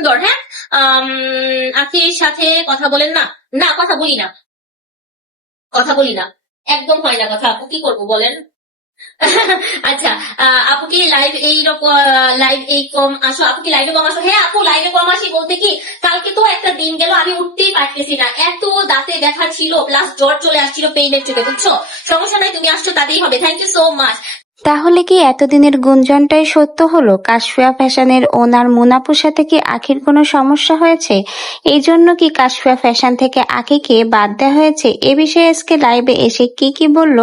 সুন্দর হ্যাঁ? আখির সাথে কথা বলেন না। না, কথা বলি না। কথা বলি না। একদম হয় না কথা। আপু কি করব বলেন? আচ্ছা আপু কি লাইভ এই রকম লাইভ এই কম আসো? আপু কি লাইভে কম আসো? হ্যাঁ আপু লাইভে কম আসি বলতে কি, কালকে তো একটা দিন গেল, আমি উঠতেই পারতেছি না। এত দাঁতে ব্যথা ছিল প্লাস জ্বর চলে আসছিল পেইনের চোখে, বুঝছ? সমস্যা নাই, তুমি আসছো, তাতেই হবে। থ্যাংক ইউ সো মাচ তাহলে কি এতদিনের গুঞ্জনটাই সত্য হলো? কাশফিয়া ফ্যাশনের ওনার মুনাপুর সাথে কি আখির কোনো সমস্যা হয়েছে? এই জন্য কি কাশফিয়া ফ্যাশন থেকে আখিকে বাদ দেওয়া হয়েছে? এ বিষয়ে আজকে লাইভে এসে কি কি বলল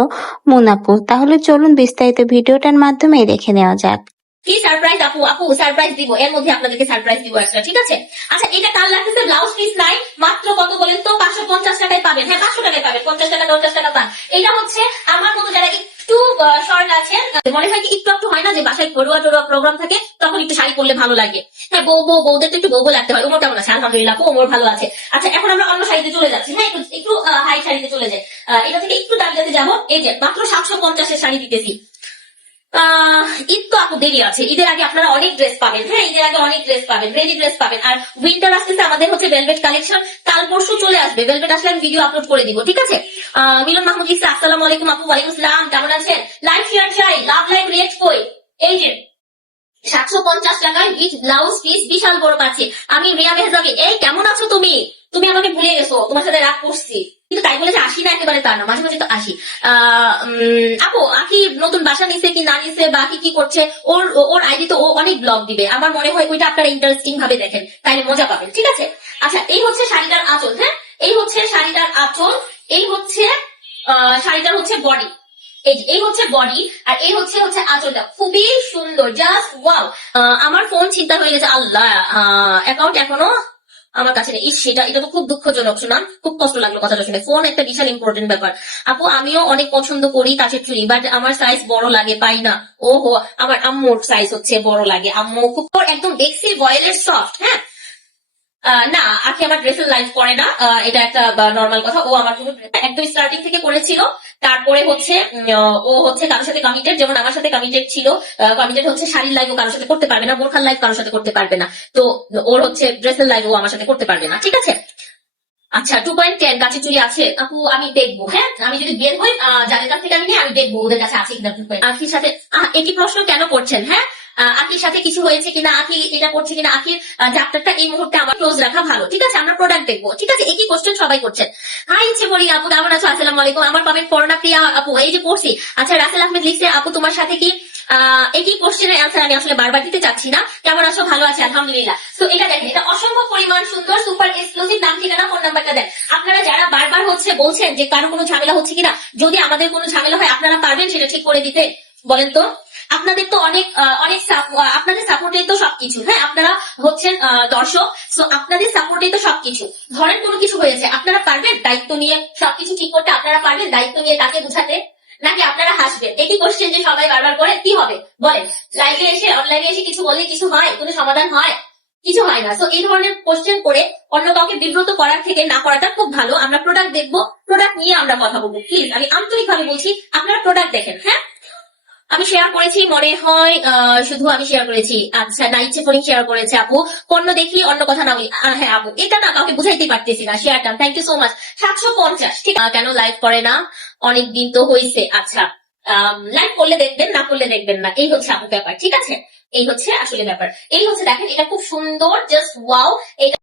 মুনাপু? তাহলে চলুন বিস্তারিত ভিডিওটার মাধ্যমে দেখে নেওয়া যাক। কি সারপ্রাইজ আপু? আপু সারপ্রাইজ দিব। এর মধ্যে আপনাদেরকে সারপ্রাইজ দিব ঠিক আছে? আচ্ছা এটা কাল লাগতেছে? ব্লাউজ পিস নাই। মাত্র কত বলেন তো? পাঁচশো পঞ্চাশ টাকায় পাবেন। হ্যাঁ পাঁচশো টাকায় পাবেন। পঞ্চাশ টাকা পঞ্চাশ টাকা পান। এটা হচ্ছে আমার মতো শর্ট আছে। মনে হয় কি একটু একটু হয় না যে বাসায় ঘরোয়া টোরোয়া প্রোগ্রাম থাকে, তখন একটু শাড়ি পরলে ভালো লাগে। হ্যাঁ বউ বউ, বউদের তো একটু বউ লাগতে হয়। ওমর কেমন আছে? আলহামদুলিল্লাহ ওমর ভালো আছে। আচ্ছা এখন আমরা অন্য শাড়িতে চলে যাচ্ছি। হ্যাঁ একটু একটু হাই শাড়িতে চলে যাই। এটা থেকে একটু দাম যাতে যাব এই যে, মাত্র সাতশো পঞ্চাশের শাড়ি দিতেছি। ঈদ তো আপু দেরি আছে। ঈদের আগে আপনারা অনেক ড্রেস পাবেন। হ্যাঁ ঈদের আগে অনেক ড্রেস পাবেন রেডি ড্রেস পাবেন। আর উইন্টার আসতেছে, আমাদের হচ্ছে ভেলভেট কালেকশন কাল পরশু চলে আসবে। ভেলভেট আসলে আমি ভিডিও আপলোড করে দিব, ঠিক আছে? মিলন মাহমুদ ইসা আসসালামু আলাইকুম আপু, ওয়ালাইকুম আসসালাম। কেমন আছেন? লাইভ শেয়ার চাই লাভ লাইভ রিয়েক্ট কই? এই যে, সাতশো পঞ্চাশ টাকায় উইথ ব্লাউজ পিস বিশাল বড় পাচ্ছি আমি রিয়া মেহজাবি। এই, কেমন আছো তুমি? তুমি আমাকে ভুলে গেছো, তোমার সাথে রাগ করছি। কিন্তু তাই বলে আসি না একেবারে তা না, মাঝে মাঝে তো আসি। আপু আকি নতুন বাসা নিছে, কি না নিছে, বা আকি কি করছে, ওর ওর আইডি তো ও অনেক ব্লগ দিবে। আমার মনে হয় ওইটা আপনারা ইন্টারেস্টিং ভাবে দেখেন, তাইলে মজা পাবেন, ঠিক আছে? আচ্ছা এই হচ্ছে শাড়িটার আঁচল হ্যাঁ? এই হচ্ছে শাড়িটার আঁচল, এই হচ্ছে শাড়িটার হচ্ছে বডি এই হচ্ছে বডি আর এই হচ্ছে হচ্ছে আঁচলটা। খুবই সুন্দর জাস্ট ওয়াও আমার ফোন চিন্তা হয়ে গেছে, আল্লাহ অ্যাকাউন্ট এখনও আমার কাছে নেই। সেটা এটা তো খুব দুঃখজনক শোনাম খুব কষ্ট লাগল কথাটা শুনে। ফোন একটা বিশাল ইম্পর্টেন্ট ব্যাপার। আপু, আমিও অনেক পছন্দ করি কাছের চুড়ি বাট আমার সাইজ বড় লাগে, পাই না। ও হো আমার আম্মুর সাইজ হচ্ছে বড় লাগে। আম্মু খুব একদম দেখছি বয়েলের সফট হ্যাঁ? না, আখি আমার ড্রেসের লাইফ করে না। এটা একটা নর্মাল কথা। ও আমার কোনো একদম স্টার্টিং থেকে করেছিল। তারপরে হচ্ছে ও হচ্ছে কারোর সাথে কমিটেড যেমন আমার সাথে কমিটেড ছিল। কমিটেড হচ্ছে শাড়ির লাইভ ও কারোর সাথে করতে পারবে না, বোরখার লাইভ কারোর সাথে করতে পারবে না। তো, ওর হচ্ছে ড্রেসের লাইভ ও আমার সাথে করতে পারবে না, ঠিক আছে? আচ্ছা টু পয়েন্ট টেন গাছের চুরি আছে? আপু, আমি দেখব হ্যাঁ? আমি যদি বের হই যাদের কাছ থেকে আমি নিই, আমি দেখব, ওদের কাছে আছে কিনা টু পয়েন্ট আখির সাথে একই প্রশ্ন কেন করছেন হ্যাঁ? আখির সাথে কিছু হয়েছে কিনা, আখি এটা করছে কিনা, আখির চ্যাপ্টারটা এই মুহূর্তে আমার ক্লোজ রাখা ভালো। ঠিক আছে, আমরা প্রোডাক্ট দেখব। ঠিক আছে, একই কোশ্চেন সবাই করছেন। হাই ইচ্ছে বলি, আপু, কেমন আছো? আসসালামু আলাইকুম। আমার কমেন্ট পড়ো না প্রিয়া, আপু, এই যে পড়ছি। আচ্ছা রাসেল আহমেদ লিখছে, আপু, তোমার সাথে কি একই কোশ্চেনের অ্যান্সার আমি আসলে বারবার দিতে চাচ্ছি না। কেমন আছো? ভালো আছে, আলহামদুলিল্লাহ। তো এটা দেখেন, এটা অসম্ভব পরিমাণ সুন্দর সুপার এক্সক্লুসিভ নাম, ঠিকানা ফোন নাম্বারটা দেন। আপনারা যারা বারবার হচ্ছে বলছেন যে কারও কোনো ঝামেলা হচ্ছে কিনা, যদি আমাদের কোনো ঝামেলা হয়, আপনারা পারবেন সেটা ঠিক করে দিতে। বলেন তো। আপনাদের তো অনেক অনেক আপনাদের সাপোর্টেই তো সবকিছু। হ্যাঁ আপনারা হচ্ছেন দর্শক তো আপনাদের সাপোর্টেই তো সবকিছু। ধরেন কোনো কিছু হয়েছে, আপনারা পারবেন দায়িত্ব নিয়ে সবকিছু ঠিক করতে? আপনারা পারবেন দায়িত্ব নিয়ে তাকে বুঝাতে? নাকি আপনারা হাসবেন? একই কোশ্চেন যে সবাই বারবার করে, কি হবে? বলেন লাইভে এসে অনলাইনে এসে কিছু বললে কিছু হয়? কোনো সমাধান হয়? কিছু হয় না। তো এই ধরনের কোশ্চেন করে অন্য কাউকে বিব্রত করার থেকে না করাটা খুব ভালো। আমরা প্রোডাক্ট দেখব প্রোডাক্ট নিয়ে আমরা কথা বলব। প্লিজ আমি আন্তরিকভাবে বলছি, আপনারা প্রোডাক্ট দেখেন হ্যাঁ? আমি শেয়ার করেছি, মনে হয় শুধু আমি শেয়ার করেছি। আচ্ছা না, ইচ্ছে করে শেয়ার করেছে আপু। পণ্য দেখি, অন্য কথা না হ্যাঁ আপু, এটা না কাউকে বুঝাইতে পারতেছি না। শেয়ারটা থ্যাংক ইউ সো মাচ সাতশো পঞ্চাশ, ঠিক কেন লাইভ করে না? অনেক দিন তো হয়েছে আচ্ছা। লাইভ করলে দেখবেন, না করলে দেখবেন না। এই হচ্ছে আপু ব্যাপার, ঠিক আছে? এই হচ্ছে আসলে ব্যাপার। এই হচ্ছে দেখেন, এটা খুব সুন্দর জাস্ট ওয়াও এটা